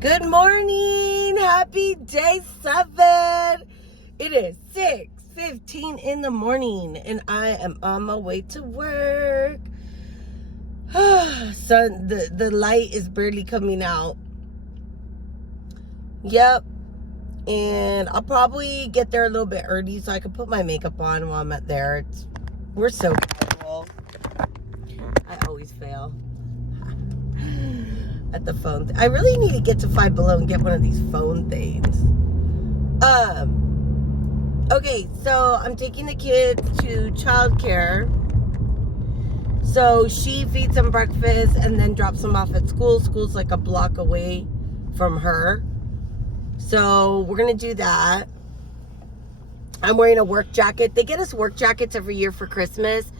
Good morning. Happy day 7. It is 6:15 in the morning and I am on my way to work. Sun, the light is barely coming out. Yep. And I'll probably get there a little bit early so I can put my makeup on while I'm at there. We're so casual. I always fail at the phone. I really need to get to Five Below and get one of these phone things. Okay, so I'm taking the kids to childcare. So she feeds them breakfast and then drops them off at school. School's like a block away from her. So we're gonna do that. I'm wearing a work jacket. They get us work jackets every year for Christmas.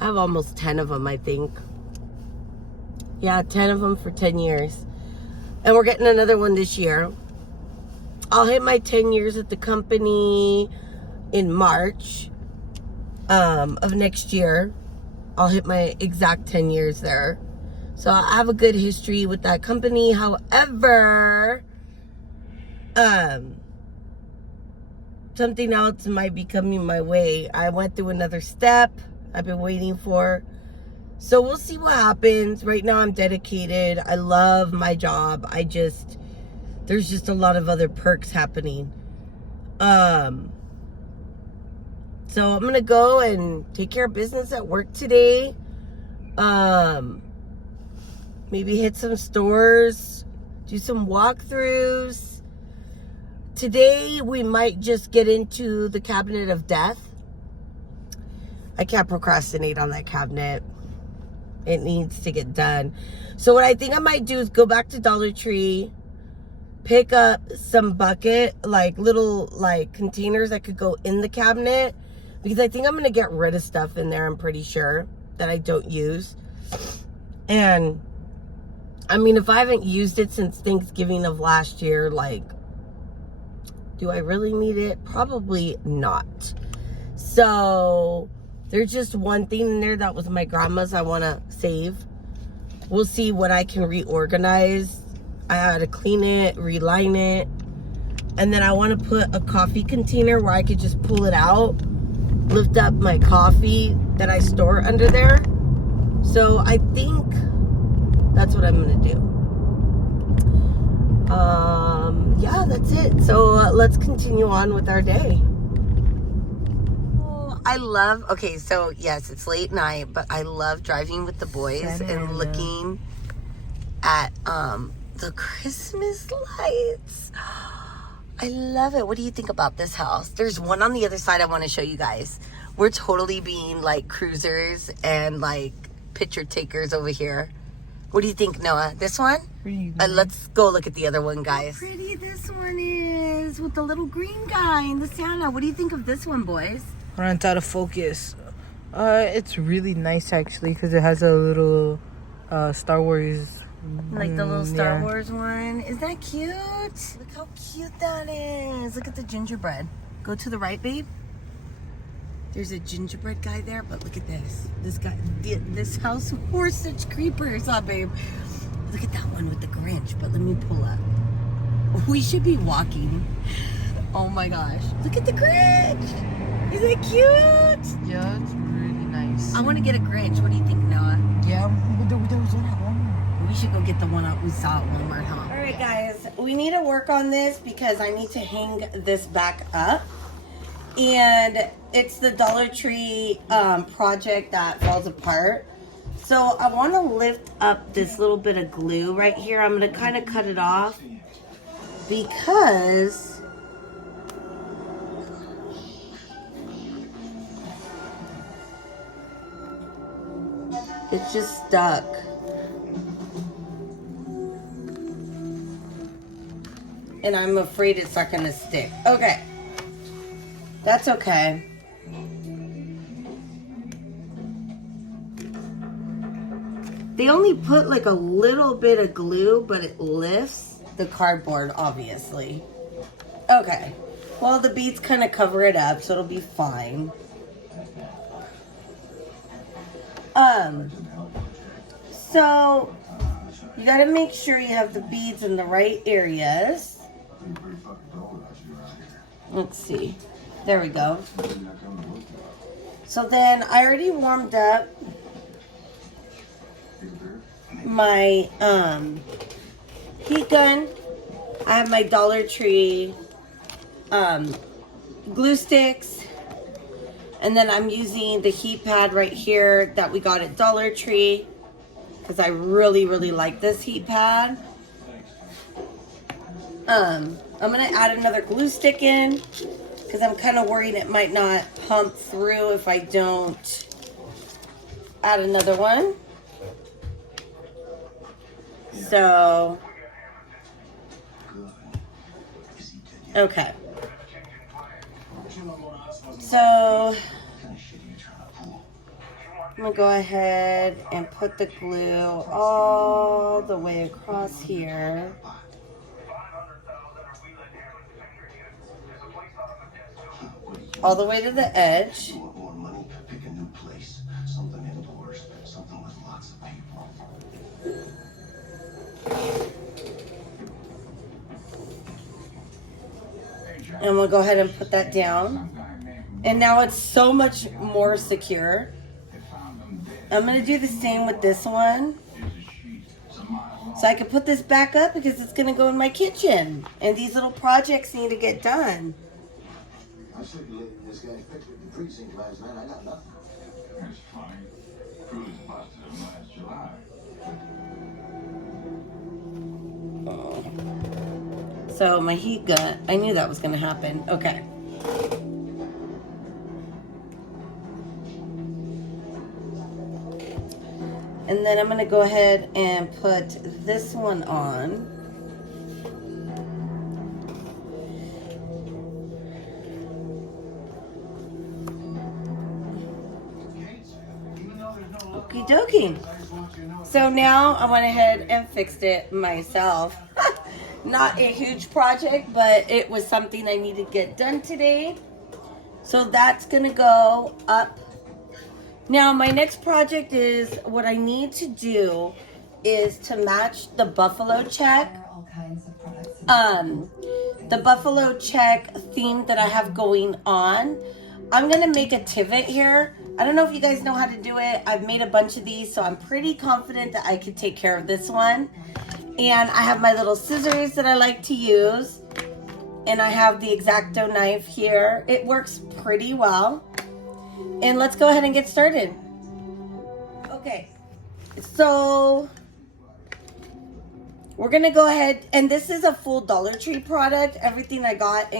I have almost 10 of them, I think. Yeah, 10 of them for 10 years. And we're getting another one this year. I'll hit my 10 years at the company in March of next year. I'll hit my exact 10 years there. So I have a good history with that company. However, something else might be coming my way. I went through another step I've been waiting for. So we'll see what happens. Right now I'm dedicated. I love my job. There's just a lot of other perks happening. So I'm gonna go and take care of business at work today. Maybe hit some stores, do some walkthroughs. Today we might just get into the cabinet of death. I can't procrastinate on that cabinet. It needs to get done. So what I think I might do is go back to Dollar Tree, pick up some bucket, like little like containers that could go in the cabinet, because I think I'm gonna get rid of stuff in there, I'm pretty sure, that I don't use. And I mean, if I haven't used it since Thanksgiving of last year, like, do I really need it? Probably not. So there's just one thing in there that was my grandma's I want to save. We'll see what I can reorganize. I had to clean it, reline it. And then I want to put a coffee container where I could just pull it out, lift up my coffee that I store under there. So I think that's what I'm going to do. Yeah, that's it. So let's continue on with our day. Okay, so yes, it's late night, but I love driving with the boys and looking at the Christmas lights. I love it. What do you think about this house? There's one on the other side I want to show you guys. We're totally being like cruisers and like picture takers over here. What do you think, Noah? This one? Let's go look at the other one, guys. How pretty this one is with the little green guy and the Santa. What do you think of this one, boys? Runs out of focus. It's really nice actually because it has a little Star Wars. Like the little Star Wars one. Is that cute? Look how cute that is. Look at the gingerbread. Go to the right, babe. There's a gingerbread guy there, but look at this. This guy, this house wore such creepers, huh, babe? Look at that one with the Grinch, but let me pull up. We should be walking. Oh my gosh. Look at the Grinch. Is it cute? Yeah, it's really nice. I want to get a Grinch. What do you think, Noah? Yeah, there was one at Walmart. We should go get the one we saw at Walmart, huh? All right, guys. We need to work on this because I need to hang this back up. And it's the Dollar Tree project that falls apart. So I want to lift up this little bit of glue right here. I'm going to kind of cut it off because it's just stuck. And I'm afraid it's not gonna stick. Okay. That's okay. They only put like a little bit of glue, but it lifts the cardboard, obviously. Okay. Well, the beads kind of cover it up, so it'll be fine. So You got to make sure you have the beads in the right areas. Let's see. There we go. So then I already warmed up my heat gun. I have my Dollar Tree glue sticks. And then I'm using the heat pad right here that we got at Dollar Tree, because I really, really like this heat pad. I'm going to add another glue stick in, because I'm kind of worried it might not pump through if I don't add another one. So, okay. So, I'm going to go ahead and put the glue all the way across here. All the way to the edge. And we'll go ahead and put that down. And now it's so much more secure. I'm going to do the same with this one. So I can put this back up because it's going to go in my kitchen. And these little projects need to get done. I said you let this guy's picture at the precinct last night. I got nothing. That's funny. Cruz busted him last July. So my heat gun, I knew that was going to happen. Okay. And then I'm going to go ahead and put this one on. Okie dokie. So now I went ahead and fixed it myself. Not a huge project, but it was something I needed to get done today. So that's going to go up. Now my next project is, what I need to do is to match the buffalo check. The buffalo check theme that I have going on. I'm going to make a trivet here. I don't know if you guys know how to do it. I've made a bunch of these, so I'm pretty confident that I could take care of this one. And I have my little scissors that I like to use. And I have the X-Acto knife here. It works pretty well. And let's go ahead and get started. Okay, so we're gonna go ahead, and this is a full Dollar Tree product. Everything I got,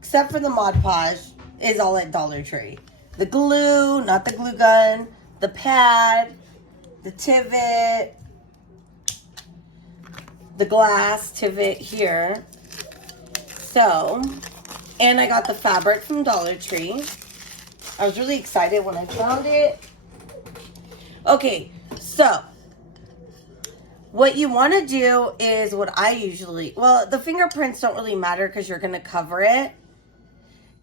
except for the Mod Podge, is all at Dollar Tree. The glue, not the glue gun, the pad, the trivet, the glass trivet here. So, and I got the fabric from Dollar Tree. I was really excited when I found it. Okay, so what you want to do is what I usually, well, the fingerprints don't really matter because you're going to cover it.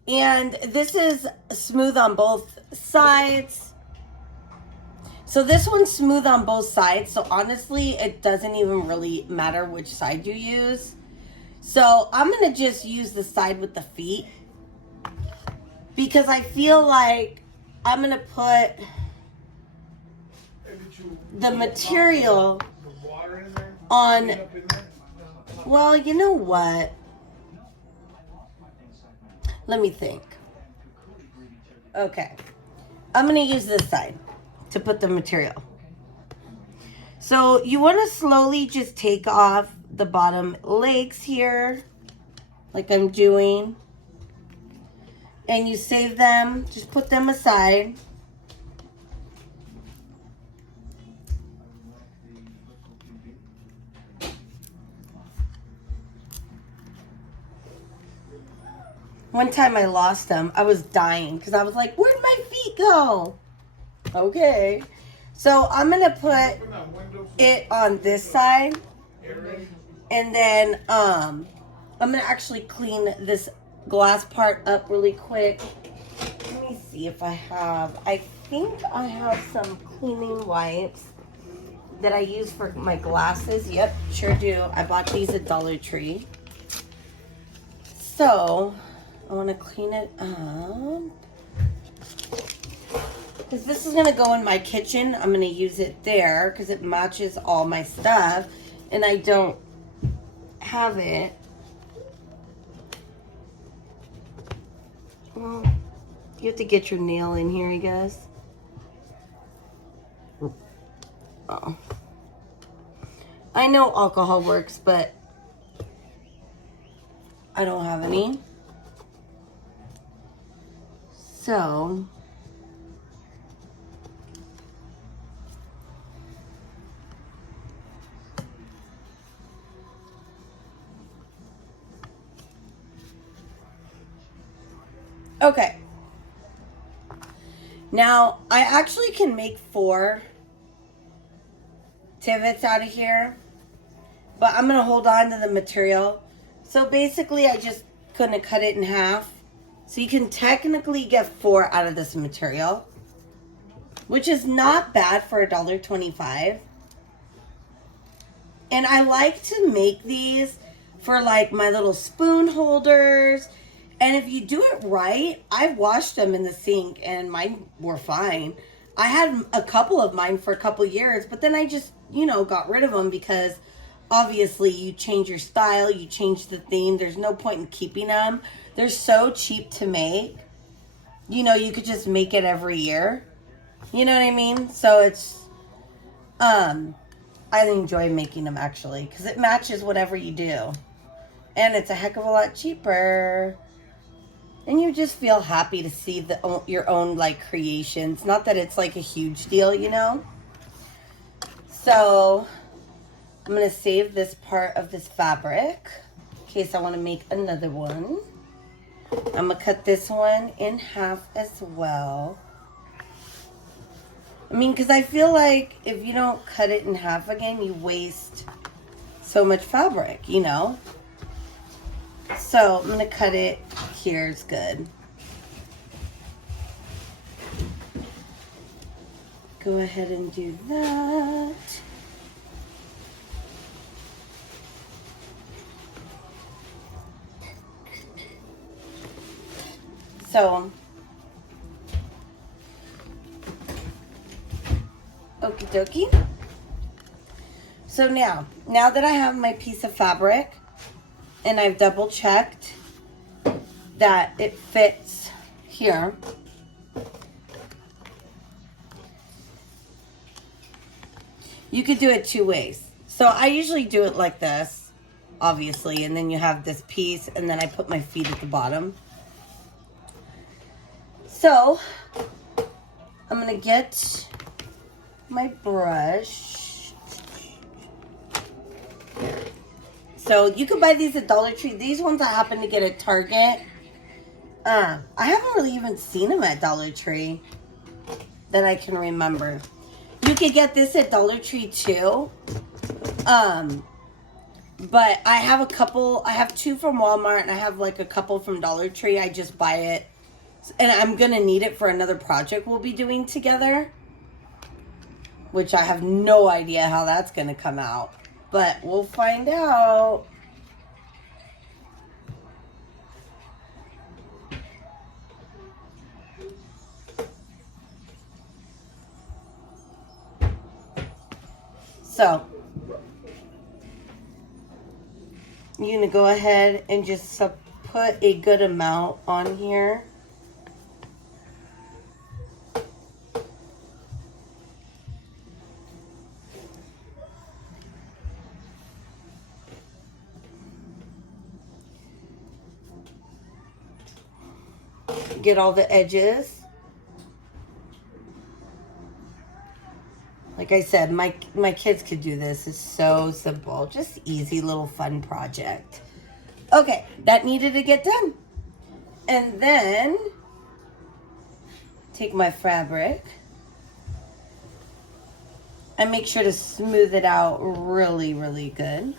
And this is smooth on both sides. So this one's smooth on both sides. So honestly, it doesn't even really matter which side you use. So I'm going to just use the side with the feet, because I feel like I'm going to put the material on, well, you know what? Let me think. Okay. I'm going to use this side to put the material. So you want to slowly just take off the bottom legs here, like I'm doing. And you save them, just put them aside. One time I lost them. I was dying because I was like, where'd my feet go? Okay. So I'm going to put it on this side. And then I'm going to actually clean this glass part up really quick. Let me see if I have, I think I have some cleaning wipes. that I use for my glasses. Yep, sure do. I bought these at Dollar Tree. So, I want to clean it up. Because this is going to go in my kitchen. I'm going to use it there because it matches all my stuff. And I don't have it. Well, you have to get your nail in here, I guess. Oh. I know alcohol works, but I don't have any. So, okay. Now, I actually can make 4 trivets out of here, but I'm going to hold on to the material. So basically, I just gonna cut it in half. So you can technically get 4 out of this material, which is not bad for $1.25. And I like to make these for like my little spoon holders. And if you do it right, I've washed them in the sink and mine were fine. I had a couple of mine for a couple years, but then I just, you know, got rid of them because obviously you change your style, you change the theme. There's no point in keeping them. They're so cheap to make. You know, you could just make it every year. You know what I mean? So it's, I enjoy making them actually because it matches whatever you do. And it's a heck of a lot cheaper. And you just feel happy to see your own like creations. Not that it's like a huge deal, you know? So I'm going to save this part of this fabric in case I want to make another one. I'm going to cut this one in half as well. I mean, because I feel like if you don't cut it in half again, you waste so much fabric, you know? So I'm going to cut it here. It's good. Go ahead and do that. So, okie dokie. So now that I have my piece of fabric and I've double checked that it fits here, you could do it 2 ways. So I usually do it like this, obviously, and then you have this piece and then I put my feet at the bottom. So, I'm going to get my brush. So, you can buy these at Dollar Tree. These ones I happen to get at Target. I haven't really even seen them at Dollar Tree that I can remember. You could get this at Dollar Tree too. But I have a couple. I have 2 from Walmart and I have like a couple from Dollar Tree. I just buy it. And I'm going to need it for another project we'll be doing together. Which I have no idea how that's going to come out. But we'll find out. So, you're going to go ahead and just put a good amount on here. Get all the edges. Like I said, my kids could do this. It's so simple. Just easy little fun project. Okay, that needed to get done. And then take my fabric and make sure to smooth it out really, really good.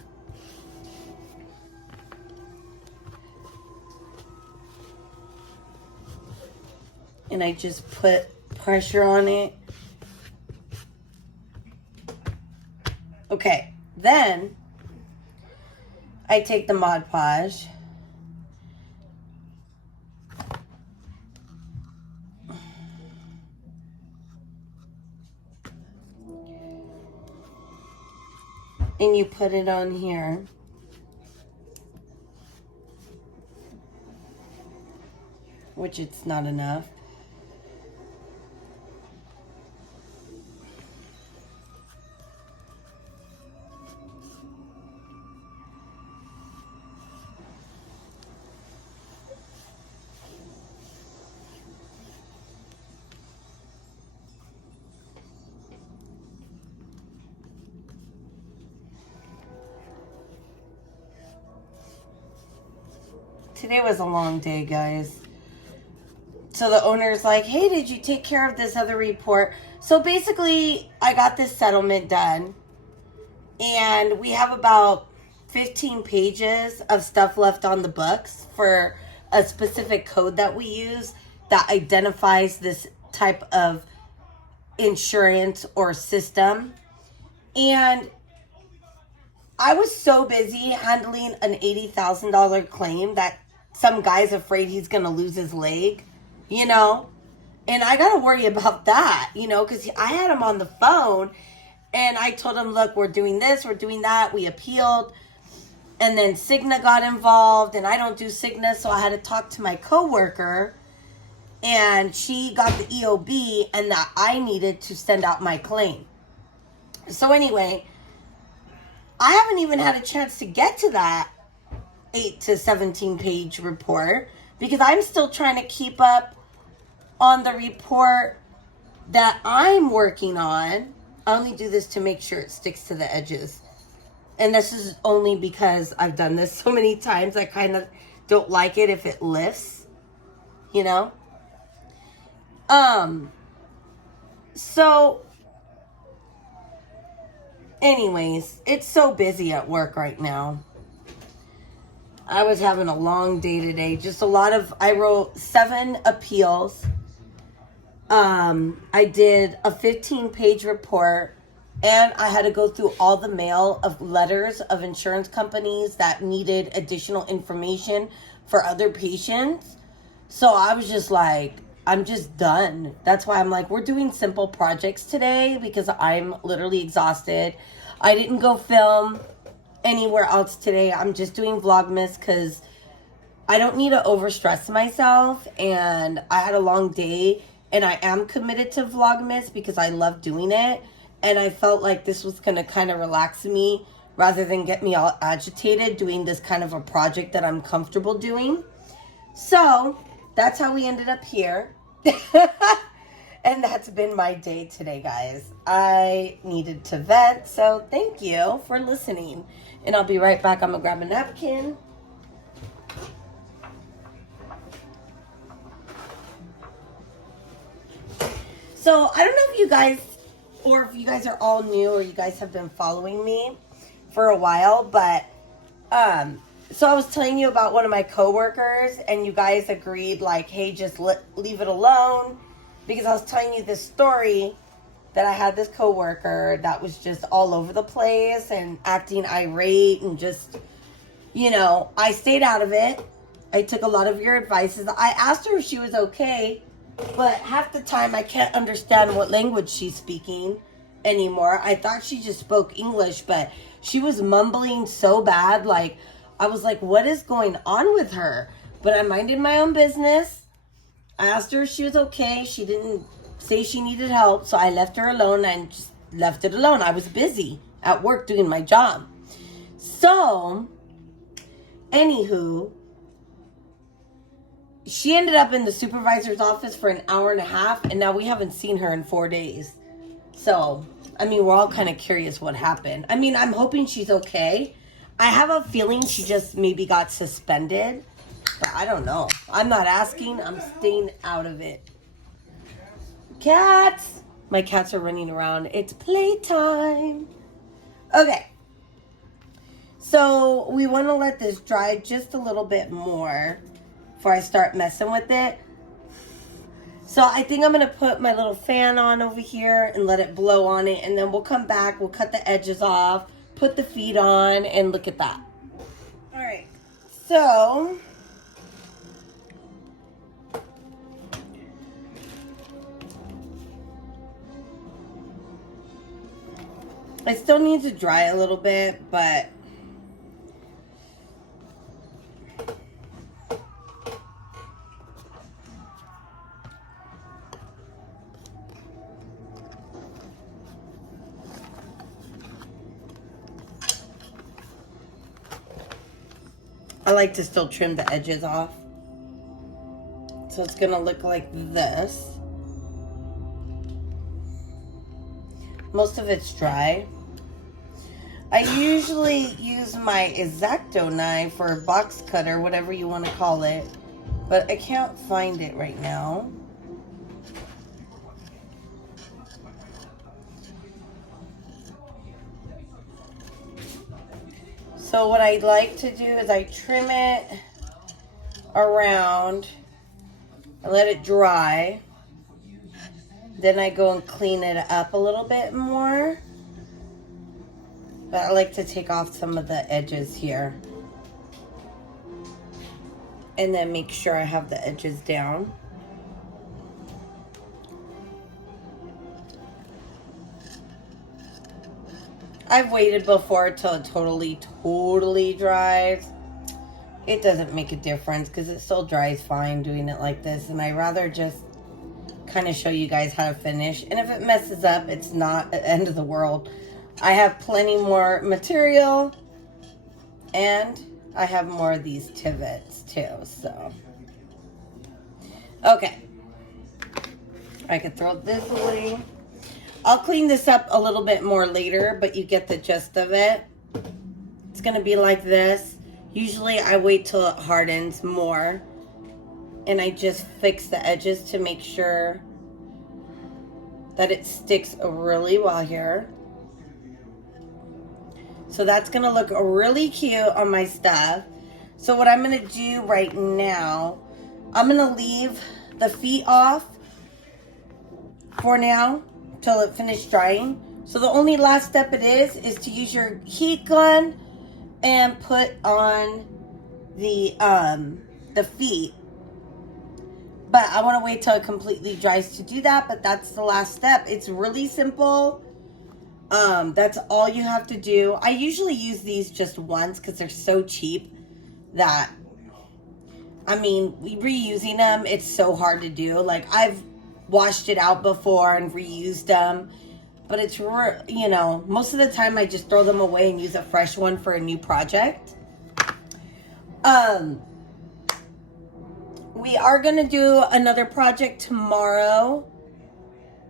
And I just put pressure on it. Okay, then I take the Mod Podge. And you put it on here. Which it's not enough. Today was a long day, guys. So the owner's like, hey, did you take care of this other report? So basically, I got this settlement done. And we have about 15 pages of stuff left on the books for a specific code that we use that identifies this type of insurance or system. And I was so busy handling an $80,000 claim that some guy's afraid he's going to lose his leg, you know? And I got to worry about that, you know, because I had him on the phone and I told him, look, we're doing this, we're doing that. We appealed. And then Cigna got involved and I don't do Cigna. So I had to talk to my coworker and she got the EOB and that I needed to send out my claim. So anyway, I haven't even had a chance to get to that 8 to 17 page report because I'm still trying to keep up on the report that I'm working on. I only do this to make sure it sticks to the edges. And this is only because I've done this so many times. I kind of don't like it if it lifts, you know? So anyways, it's so busy at work right now. I was having a long day today. Just a lot of, I wrote 7 appeals. I did a 15-page report. And I had to go through all the mail of letters of insurance companies that needed additional information for other patients. So I was just like, I'm just done. That's why I'm like, we're doing simple projects today because I'm literally exhausted. I didn't go film anywhere else today. I'm just doing Vlogmas because I don't need to overstress myself. And I had a long day and I am committed to Vlogmas because I love doing it. And I felt like this was going to kind of relax me rather than get me all agitated doing this kind of a project that I'm comfortable doing. So that's how we ended up here. And that's been my day today, guys. I needed to vent, so thank you for listening. And I'll be right back. I'm going to grab a napkin. So I don't know if you guys, or if you guys are all new or you guys have been following me for a while, but so I was telling you about one of my coworkers and you guys agreed like, hey, just leave it alone, because I was telling you this story that I had this coworker that was just all over the place and acting irate and just, you know, I stayed out of it. I took a lot of your advices. I asked her if she was okay, but half the time I can't understand what language she's speaking anymore. I thought she just spoke English, but she was mumbling so bad. Like, I was like, what is going on with her? But I minded my own business. I asked her if she was okay. She didn't say she needed help, so I left her alone and just left it alone. I was busy at work doing my job. So, anywho, she ended up in the supervisor's office for an hour and a half, and now we haven't seen her in 4 days. So, I mean, we're all kind of curious what happened. I mean, I'm hoping she's okay. I have a feeling she just maybe got suspended, but I don't know. I'm not asking. I'm staying out of it. Cats! My cats are running around. It's playtime. Okay. So, we want to let this dry just a little bit more before I start messing with it. So I think I'm going to put my little fan on over here and let it blow on it. And then we'll come back. We'll cut the edges off. put the feet on, and look at that. All right, so I still need to dry a little bit, but I like to still trim the edges off. So it's gonna look like this. Most of it's dry. I usually use my X-Acto knife or box cutter, whatever you want to call it, but I can't find it right now. So what I like to do is I trim it around, I let it dry, then I go and clean it up a little bit more. But I like to take off some of the edges here. And then make sure I have the edges down. I've waited before till it totally dries. It doesn't make a difference because it still dries fine doing it like this. And I rather just kind of show you guys how to finish. And if it messes up, it's not the end of the world. I have plenty more material, and I have more of these trivets too, so. Okay. I could throw this away. I'll clean this up a little bit more later, but you get the gist of it. It's gonna be like this. Usually I wait till it hardens more, and I just fix the edges to make sure that it sticks really well here. So that's going to look really cute on my stuff. So what I'm going to do right now, I'm going to leave the feet off for now till it finishes drying. So the only last step it is to use your heat gun and put on the feet. But I want to wait till it completely dries to do that, but that's the last step. It's really simple. That's all you have to do. I usually use these just once because they're so cheap that, I mean, reusing them, it's so hard to do. Like, I've washed it out before and reused them, but it's, you know, most of the time I just throw them away and use a fresh one for a new project. We are going to do another project tomorrow.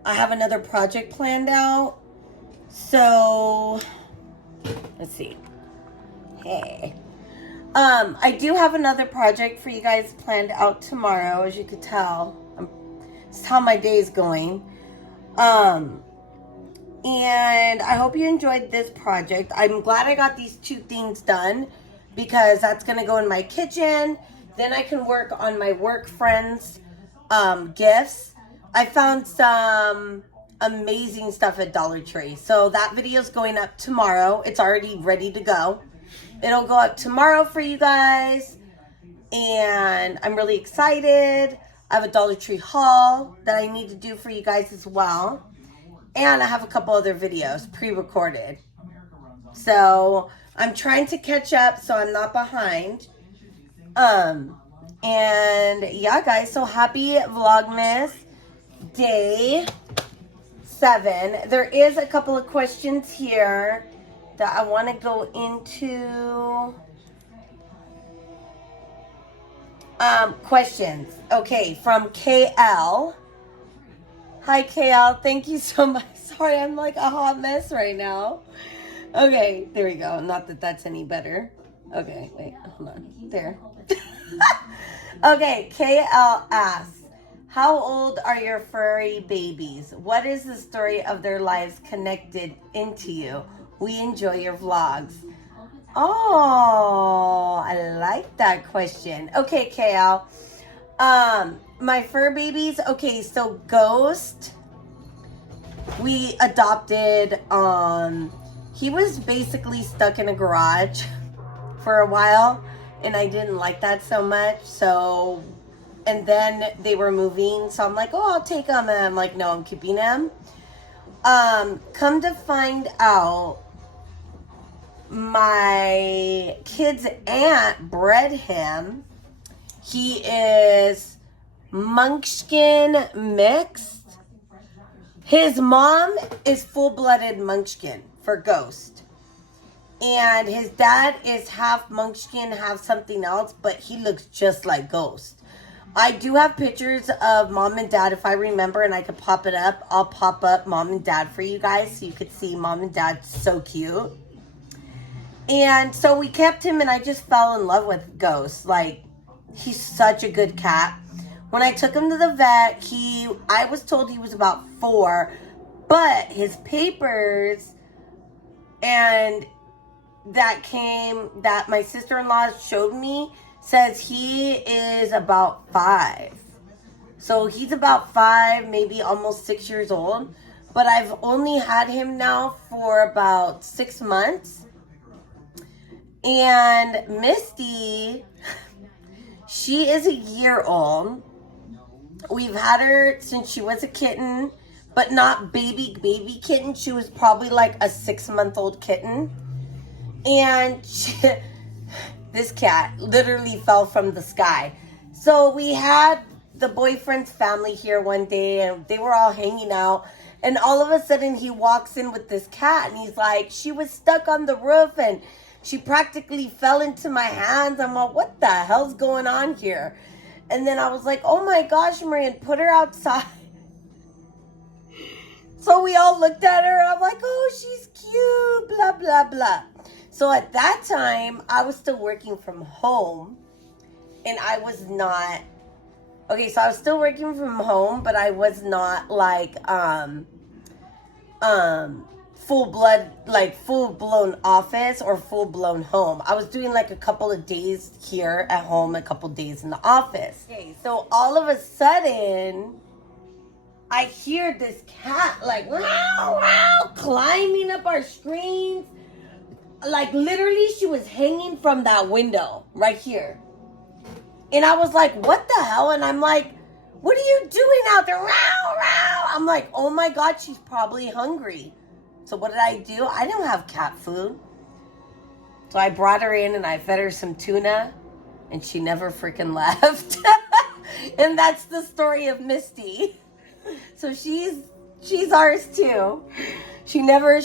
I have another project planned out. So, let's see. Hey. I do have another project for you guys planned out tomorrow, as you could tell. It's how my day is going. And I hope you enjoyed this project. I'm glad I got these two things done because that's going to go in my kitchen. Then I can work on my work friends' gifts. I found some amazing stuff at Dollar Tree. So that video is going up tomorrow. It's already ready to go. It'll go up tomorrow for you guys. And I'm really excited. I have a Dollar Tree haul that I need to do for you guys as well. And I have a couple other videos pre-recorded. So I'm trying to catch up so I'm not behind. And yeah, guys, so happy Vlogmas day 7. There is a couple of questions here that I want to go into. Questions. Okay, from KL. Hi, KL. Thank you so much. Sorry, I'm like a hot mess right now. Okay, there we go. Not that that's any better. Okay, wait, hold on. There. Okay, KL asks, how old are your furry babies? What is the story of their lives connected into you? We enjoy your vlogs. Oh, I like that question. Okay, KL. My fur babies, okay, so Ghost, we adopted, he was basically stuck in a garage for a while, and I didn't like that so much. So, and then they were moving, so I'm like, oh, I'll take him. And I'm like, no, I'm keeping him. Come to find out, my kid's aunt bred him. He is Munchkin mixed. His mom is full-blooded Munchkin for Ghost. And his dad is half Munchkin, half something else, but he looks just like Ghost. I do have pictures of mom and dad. If I remember and I could pop it up, I'll pop up mom and dad for you guys so you could see mom and dad. So cute. And so we kept him, and I just fell in love with Ghost. Like, he's such a good cat. When I took him to the vet, I was told he was about 4, but his papers and that my sister-in-law showed me says he is about 5. So he's about 5, maybe almost 6 years old. But I've only had him now for about 6 months. And Misty, she is a year old. We've had her since she was a kitten, but not baby kitten. She was probably like a 6-month-old kitten. And this cat literally fell from the sky. So we had the boyfriend's family here one day, and they were all hanging out. And all of a sudden, he walks in with this cat, and he's like, she was stuck on the roof, and she practically fell into my hands. I'm like, what the hell's going on here? And then I was like, oh my gosh, Marian, put her outside. So we all looked at her. I'm like, oh, she's cute, blah, blah, blah. So at that time, I was still working from home. And I was not... Okay, so I was still working from home, but I was not like, full-blown office or full-blown home. I was doing like a couple of days here at home, a couple of days in the office. Okay, so all of a sudden, I hear this cat like, wow, wow, climbing up our screens. Like literally she was hanging from that window right here. And I was like, what the hell? And I'm like, what are you doing out there? Row, row. I'm like, oh my God, she's probably hungry. So what did I do? I didn't have cat food. So I brought her in and I fed her some tuna. And she never freaking left. And that's the story of Misty. So she's ours too. She never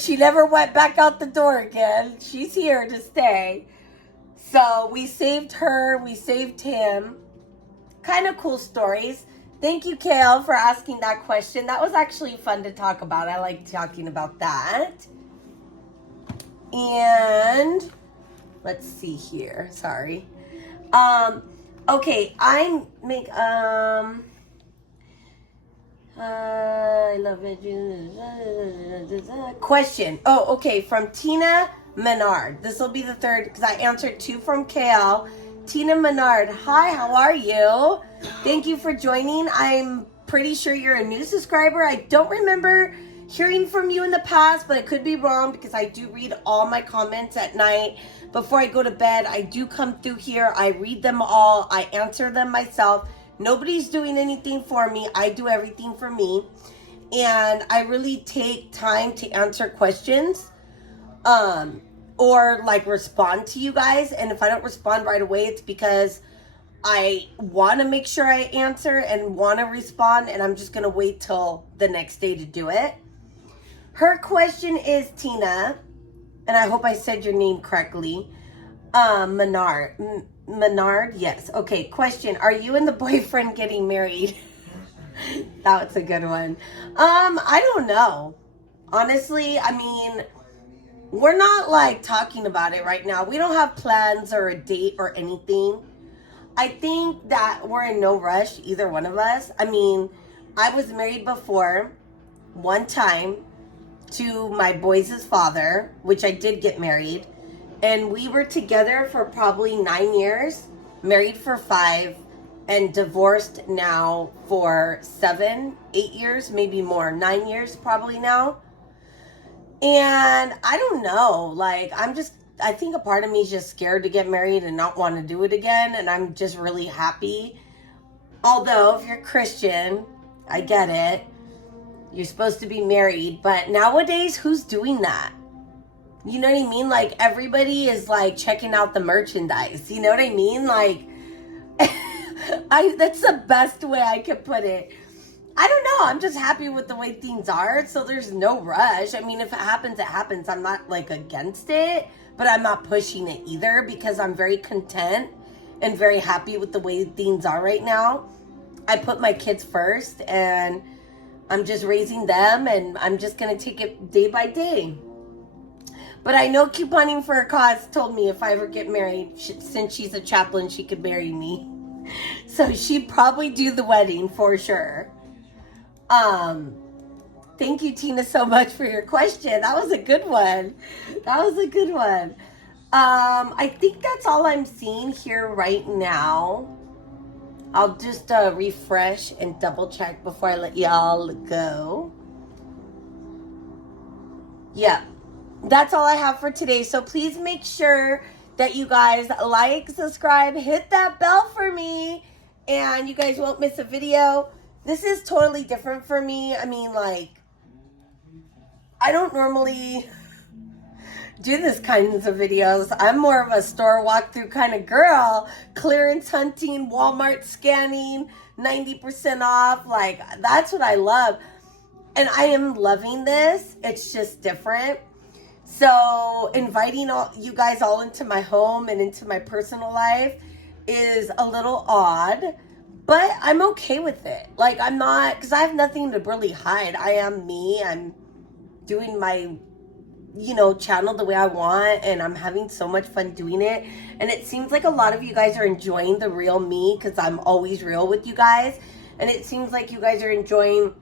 went back out the door again. She's here to stay. So we saved her, we saved him. Kind of cool stories. Thank you, Kale, for asking that question. That was actually fun to talk about. I like talking about that. And let's see here. Sorry. Okay, I love it. Question. Oh, okay, from Tina Menard. This will be the third because I answered 2 from KL. Tina Menard. Hi, how are you? Thank you for joining. I'm pretty sure you're a new subscriber. I don't remember hearing from you in the past, but I could be wrong because I do read all my comments at night before I go to bed. I do come through here. I read them all. I answer them myself. Nobody's doing anything for me. I do everything for me. And I really take time to answer questions. Or like respond to you guys. And if I don't respond right away, it's because I want to make sure I answer and want to respond. And I'm just going to wait till the next day to do it. Her question is, Tina, and I hope I said your name correctly. Menard, yes. Okay, question. Are you and the boyfriend getting married? That's a good one. I don't know. Honestly, I mean, we're not like talking about it right now. We don't have plans or a date or anything. I think that we're in no rush, either one of us. I mean, I was married before, one time, to my boys' father, which I did get married. And we were together for probably 9 years, married for 5, and divorced now for 7, 8 years, maybe more, 9 years probably now. And I don't know, like, I think a part of me is just scared to get married and not want to do it again. And I'm just really happy. Although, if you're Christian, I get it. You're supposed to be married. But nowadays, who's doing that? You know what I mean? Like, everybody is, like, checking out the merchandise. You know what I mean? Like, that's the best way I could put it. I don't know. I'm just happy with the way things are. So there's no rush. I mean, if it happens, it happens. I'm not, like, against it. But I'm not pushing it either because I'm very content and very happy with the way things are right now. I put my kids first and I'm just raising them and I'm just going to take it day by day. But I know Couponing for a Cause told me if I ever get married, since she's a chaplain, she could marry me. So she'd probably do the wedding for sure. Thank you, Tina, so much for your question. That was a good one. I think that's all I'm seeing here right now. I'll just refresh and double check before I let y'all go. Yeah, that's all I have for today. So please make sure that you guys like, subscribe, hit that bell for me, and you guys won't miss a video. This is totally different for me. I mean, like, I don't normally do this kinds of videos. I'm more of a store walkthrough kind of girl. Clearance hunting, Walmart scanning, 90% off. Like, that's what I love. And I am loving this. It's just different. So inviting you guys all into my home and into my personal life is a little odd. But I'm okay with it. Like, I'm not, because I have nothing to really hide. I am me. I'm doing my, channel the way I want. And I'm having so much fun doing it. And it seems like a lot of you guys are enjoying the real me because I'm always real with you guys. And it seems like you guys are enjoying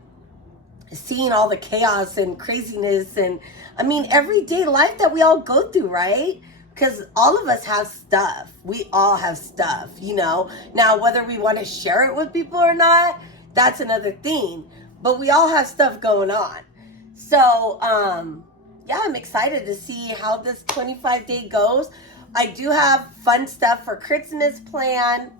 seeing all the chaos and craziness. And, I mean, everyday life that we all go through, right? Because all of us have stuff. We all have stuff, Now, whether we want to share it with people or not, that's another thing. But we all have stuff going on. So, yeah, I'm excited to see how this 25-day goes. I do have fun stuff for Christmas planned.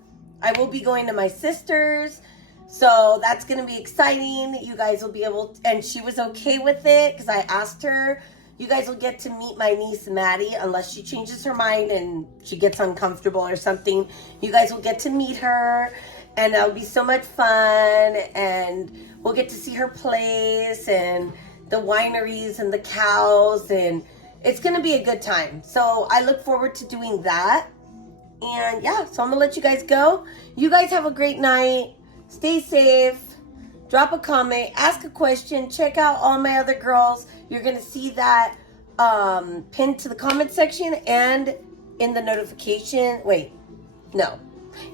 I will be going to my sister's. So that's going to be exciting. You guys will be able to, and she was okay with it because I asked her. You guys will get to meet my niece, Maddie, unless she changes her mind and she gets uncomfortable or something. You guys will get to meet her, and that'll be so much fun, and we'll get to see her place and the wineries and the cows, and it's going to be a good time. So I look forward to doing that. And yeah, so I'm going to let you guys go. You guys have a great night. Stay safe. Drop a comment, ask a question, check out all my other girls. You're going to see that pinned to the comment section and in the notification.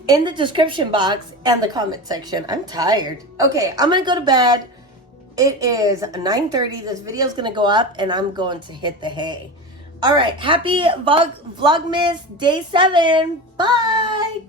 In the description box and the comment section. I'm tired. Okay, I'm going to go to bed. It is 9:30. This video is going to go up and I'm going to hit the hay. All right, happy Vlogmas Day 7. Bye.